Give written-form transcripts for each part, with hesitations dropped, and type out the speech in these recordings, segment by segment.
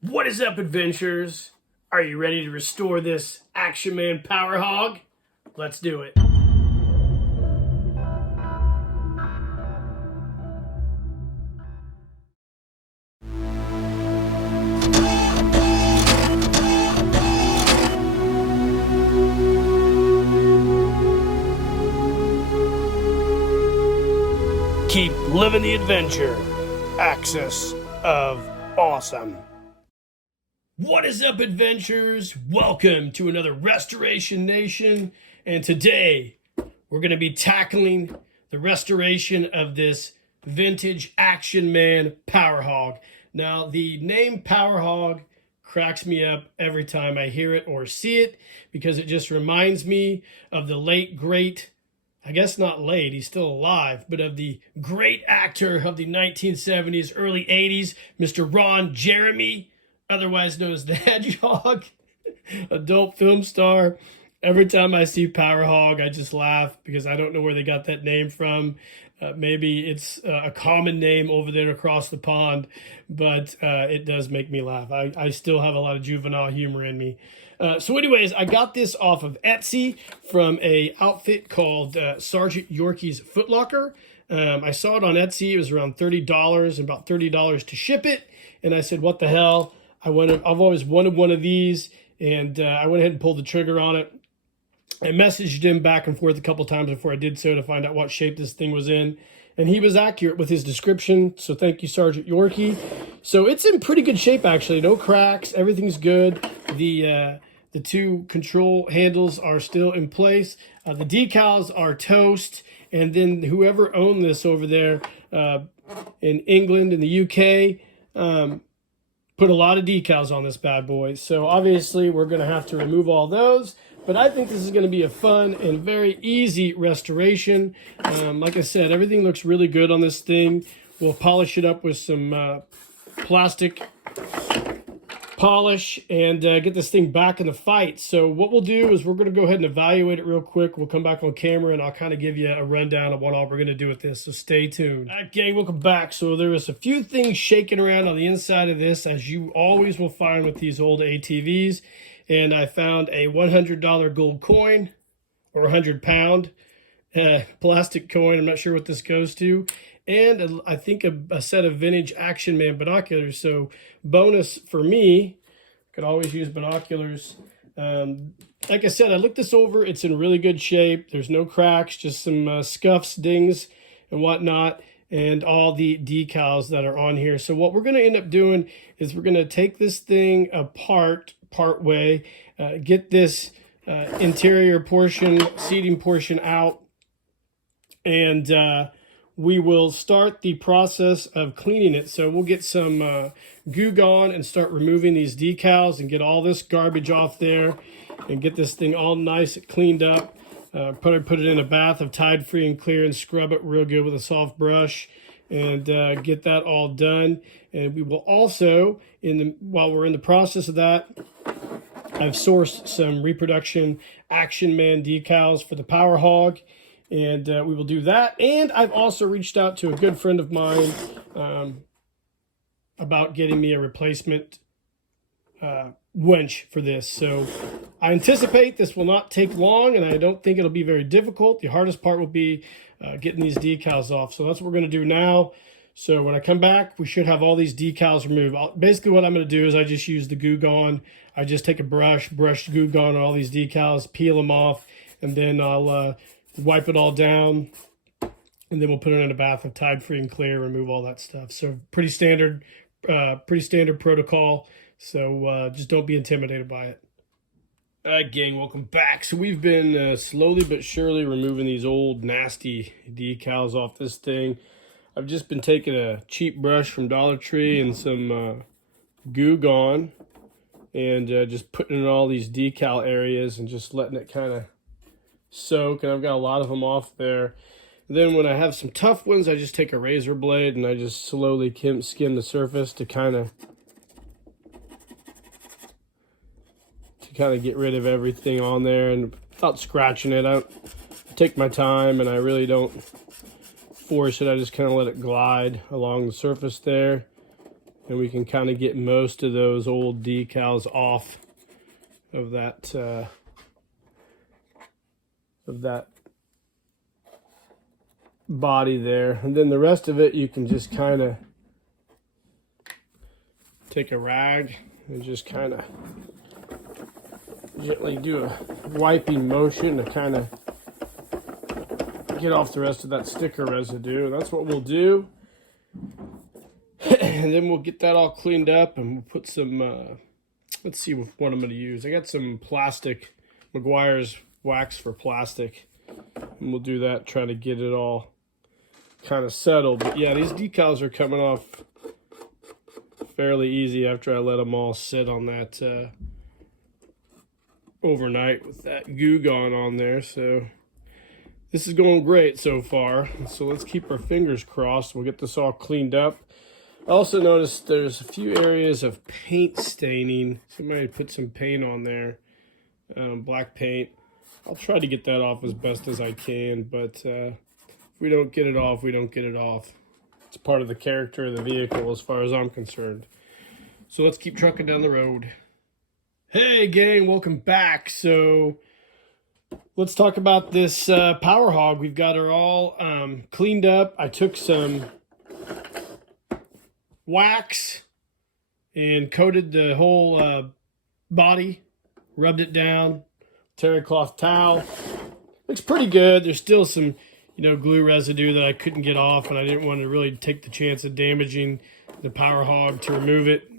What is up, adventurers? Are you ready to restore this Action Man Power Hog? Let's do it. Keep living the adventure. Axis of Awesome. What is up, adventurers? Welcome to another Restoration Nation. And today we're going to be tackling the restoration of this vintage Action Man Power Hog. Now, the name Power Hog cracks me up every time I hear it or see it because it just reminds me of the late, great, I guess not late, he's still alive, but of the great actor of the 1970s, early 80s, Mr. Ron Jeremy, otherwise known as the Hedgehog, adult film star. Every time I see Power Hog, I just laugh because I don't know where they got that name from. Maybe it's a common name over there across the pond, but it does make me laugh. I still have a lot of juvenile humor in me. So anyways, I got this off of Etsy from a outfit called Sergeant Yorkie's Foot Locker. I saw it on Etsy. It was around $30 and about $30 to ship it. And I said, what the hell? I've always wanted one of these, and I went ahead and pulled the trigger on it. I messaged him back and forth a couple times before I did so to find out what shape this thing was in. And he was accurate with his description. So thank you, Sergeant Yorkie. So it's in pretty good shape, actually. No cracks. Everything's good. The two control handles are still in place. The decals are toast. And then whoever owned this over there in England, in the UK, put a lot of decals on this bad boy. So obviously we're going to have to remove all those. But I think this is going to be a fun and very easy restoration. Like I said, everything looks really good on this thing. We'll polish it up with some plastic polish and get this thing back in the fight. So what we'll do is we're going to go ahead and evaluate it real quick. We'll come back on camera and I'll kind of give you a rundown of what all we're going to do with this. So stay tuned. All right, gang, welcome back. So there was a few things shaking around on the inside of this, as you always will find with these old ATVs. And I found a $100 gold coin, or 100-pound plastic coin. I'm not sure what this goes to. And I think a set of vintage Action Man binoculars. So bonus for me, could always use binoculars. Like I said, I looked this over. It's in really good shape. There's no cracks, just some scuffs, dings, and whatnot, and all the decals that are on here. So what we're going to end up doing is we're going to take this thing apart part way, get this interior portion, seating portion out, and we will start the process of cleaning it. So we'll get some Goo Gone and start removing these decals and get all this garbage off there and get this thing all nice and cleaned up. Put it in a bath of Tide Free and Clear and scrub it real good with a soft brush and get that all done. And we will also, while we're in the process of that, I've sourced some reproduction Action Man decals for the Power Hog, and we will do that. And I've also reached out to a good friend of mine about getting me a replacement winch for this. So I anticipate this will not take long, and I don't think it'll be very difficult. The hardest part will be getting these decals off. So that's what we're going to do now. So when I come back, we should have all these decals removed. Basically what I'm going to do is I just use the Goo Gone. I just take a brush Goo Gone on all these decals, peel them off, and then I'll wipe it all down. And then we'll put it in a bath of Tide Free and Clear, remove all that stuff. So pretty standard protocol. So just don't be intimidated by it. All right, gang, welcome back. So we've been slowly but surely removing these old nasty decals off this thing. I've just been taking a cheap brush from Dollar Tree and some Goo Gone and just putting it in all these decal areas and just letting it kind of soak. And I've got a lot of them off there. And then when I have some tough ones, I just take a razor blade and I just slowly skim the surface to kind of get rid of everything on there and without scratching it. I take my time and I really don't force it. I just kind of let it glide along the surface there. and we can kind of get most of those old decals off of that body there. And then the rest of it, you can just kind of take a rag and just kind of gently do a wiping motion to kind of get off the rest of that sticker residue. And that's what we'll do. And then we'll get that all cleaned up, and we'll put some, let's see what I'm going to use. I got some plastic, McGuire's wax for plastic. And we'll do that, try to get it all kind of settled. But yeah, these decals are coming off fairly easy after I let them all sit on that overnight with that goo gone on there. So this is going great so far. So let's keep our fingers crossed. We'll get this all cleaned up. I also noticed there's a few areas of paint staining. Somebody put some paint on there, black paint. I'll try to get that off as best as I can, but if we don't get it off, we don't get it off. It's part of the character of the vehicle as far as I'm concerned. So let's keep trucking down the road. Hey gang, welcome back. So let's talk about this Power Hog. We've got her all cleaned up. I took some wax and coated the whole body, rubbed it down, terry cloth towel. Looks pretty good. There's still some, glue residue that I couldn't get off, and I didn't want to really take the chance of damaging the Power Hog to remove it.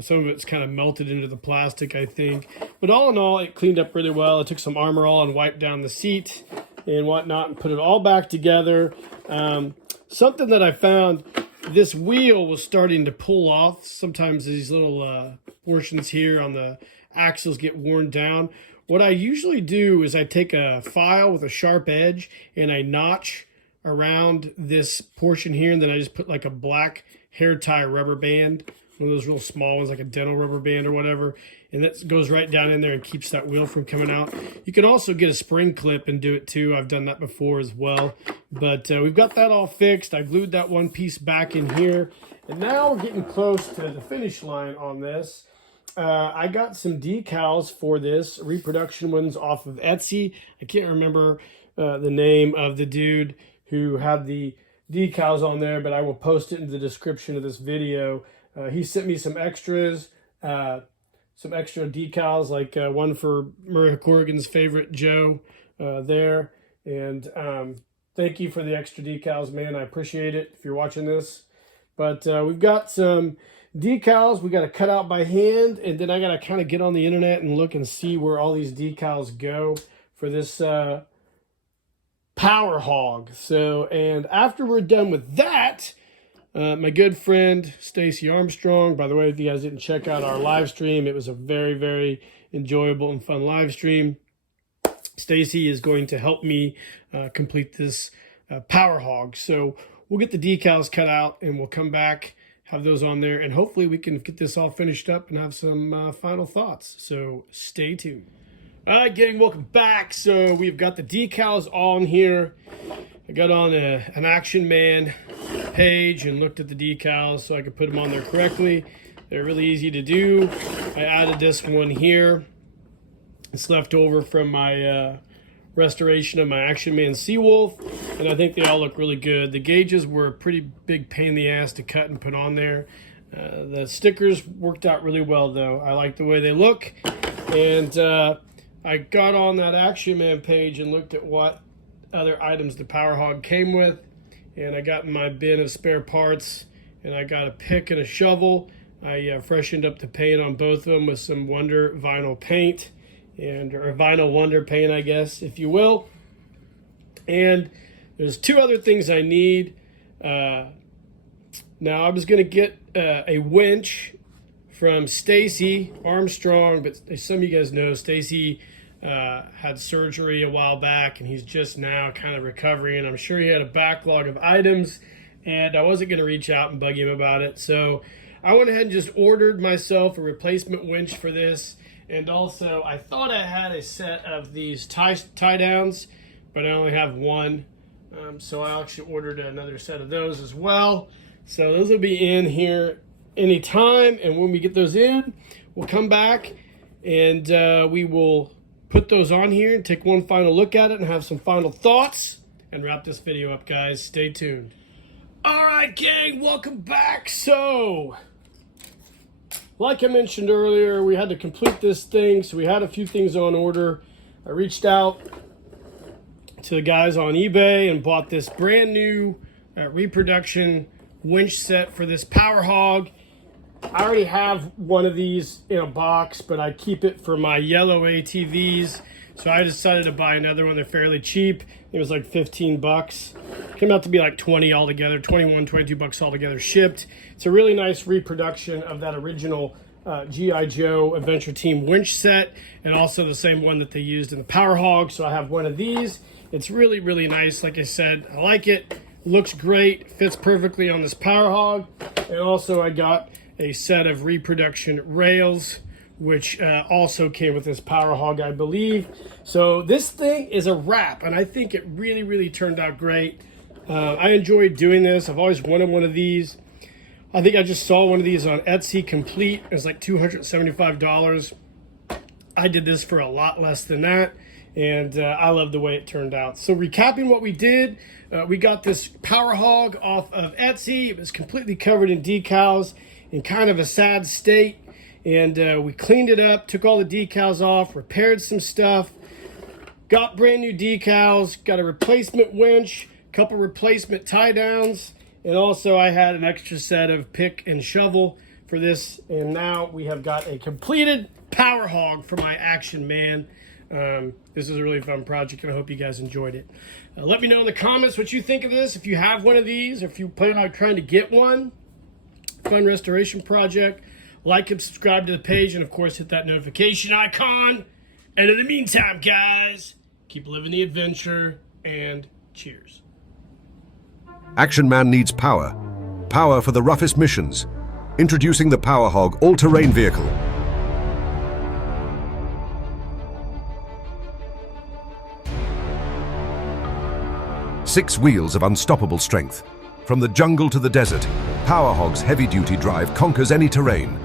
Some of it's kind of melted into the plastic, I think. But all in all, it cleaned up really well. I took some Armor All and wiped down the seat and whatnot and put it all back together. Something that I found, this wheel was starting to pull off. Sometimes these little portions here on the axles get worn down. What I usually do is I take a file with a sharp edge and I notch around this portion here, and then I just put like a black hair tie rubber band, one of those real small ones, like a dental rubber band or whatever, and that goes right down in there and keeps that wheel from coming out. You can also get a spring clip and do it too. I've done that before as well. But we've got that all fixed. I glued that one piece back in here, and now we're getting close to the finish line on this. I got some decals for this, reproduction ones off of Etsy. I can't remember the name of the dude who had the decals on there, but I will post it in the description of this video. He sent me some extras, some extra decals, like one for Murray Corrigan's favorite, Joe, there. And thank you for the extra decals, man. I appreciate it if you're watching this. But we've got some decals we got to cut out by hand, and then I got to kind of get on the internet and look and see where all these decals go for this Power Hog. So, and after we're done with that, my good friend Stacy Armstrong, by the way, if you guys didn't check out our live stream, it was a very, very enjoyable and fun live stream. Stacy is going to help me complete this Power Hog. So we'll get the decals cut out and we'll come back, have those on there, and hopefully we can get this all finished up and have some final thoughts. So stay tuned. All right, gang, welcome back. So we've got the decals on here. I got on an Action Man page and looked at the decals so I could put them on there correctly. They're really easy to do. I added this one here. It's left over from my restoration of my Action Man Seawolf, and I think they all look really good. The gauges were a pretty big pain in the ass to cut and put on there. The stickers worked out really well, though. I like the way they look, and I got on that Action Man page and looked at what other items the Power Hog came with, and I got in my bin of spare parts, and I got a pick and a shovel. I freshened up the paint on both of them with some Wonder vinyl paint, or vinyl Wonder paint, I guess, if you will. And there's two other things I need. Now I was going to get a winch from Stacy Armstrong, but some of you guys know Stacy had surgery a while back, and he's just now kind of recovering. I'm sure he had a backlog of items, and I wasn't going to reach out and bug him about it. So I went ahead and just ordered myself a replacement winch for this. And also, I thought I had a set of these tie downs, but I only have one. So I actually ordered another set of those as well. So those will be in here anytime. And when we get those in, we'll come back and we will put those on here and take one final look at it and have some final thoughts and wrap this video up, guys. Stay tuned. All right, gang, welcome back. So, like I mentioned earlier, we had to complete this thing, so we had a few things on order. I reached out to the guys on eBay and bought this brand new reproduction winch set for this Power Hog. I already have one of these in a box, but I keep it for my yellow ATVs. So I decided to buy another one. They're fairly cheap. It was like 15 bucks. Came out to be like 20 altogether, 21, 22 bucks altogether shipped. It's a really nice reproduction of that original G.I. Joe Adventure Team winch set, and also the same one that they used in the Power Hog. So I have one of these. It's really, really nice. Like I said, I like it. Looks great. Fits perfectly on this Power Hog. And also I got a set of reproduction rails, which also came with this Power Hog, I believe. So this thing is a wrap, and I think it really, really turned out great. I enjoyed doing this. I've always wanted one of these. I think I just saw one of these on Etsy complete. It was like $275. I did this for a lot less than that, and I love the way it turned out. So recapping what we did, we got this Power Hog off of Etsy. It was completely covered in decals in kind of a sad state, and we cleaned it up, took all the decals off, repaired some stuff, got brand new decals, got a replacement winch, couple replacement tie downs, and also I had an extra set of pick and shovel for this, and now we have got a completed Power Hog for my action man. This is a really fun project, and I hope you guys enjoyed it. Let me know in the comments what you think of this, if you have one of these, or if you plan on trying to get one. Fun restoration project. Like and subscribe to the page, and of course hit that notification icon. And in the meantime, guys, keep living the adventure, and cheers. Action Man needs power. Power for the roughest missions. Introducing the Power Hog all-terrain vehicle. Six wheels of unstoppable strength. From the jungle to the desert, Power Hog's heavy-duty drive conquers any terrain.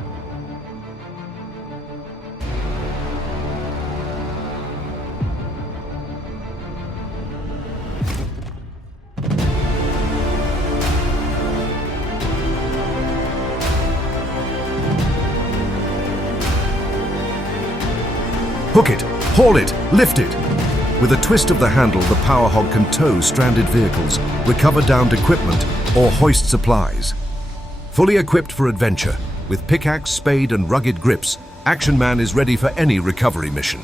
Hook it, haul it, lift it. With a twist of the handle, the Power Hog can tow stranded vehicles, recover downed equipment, or hoist supplies. Fully equipped for adventure, with pickaxe, spade, and rugged grips, Action Man is ready for any recovery mission.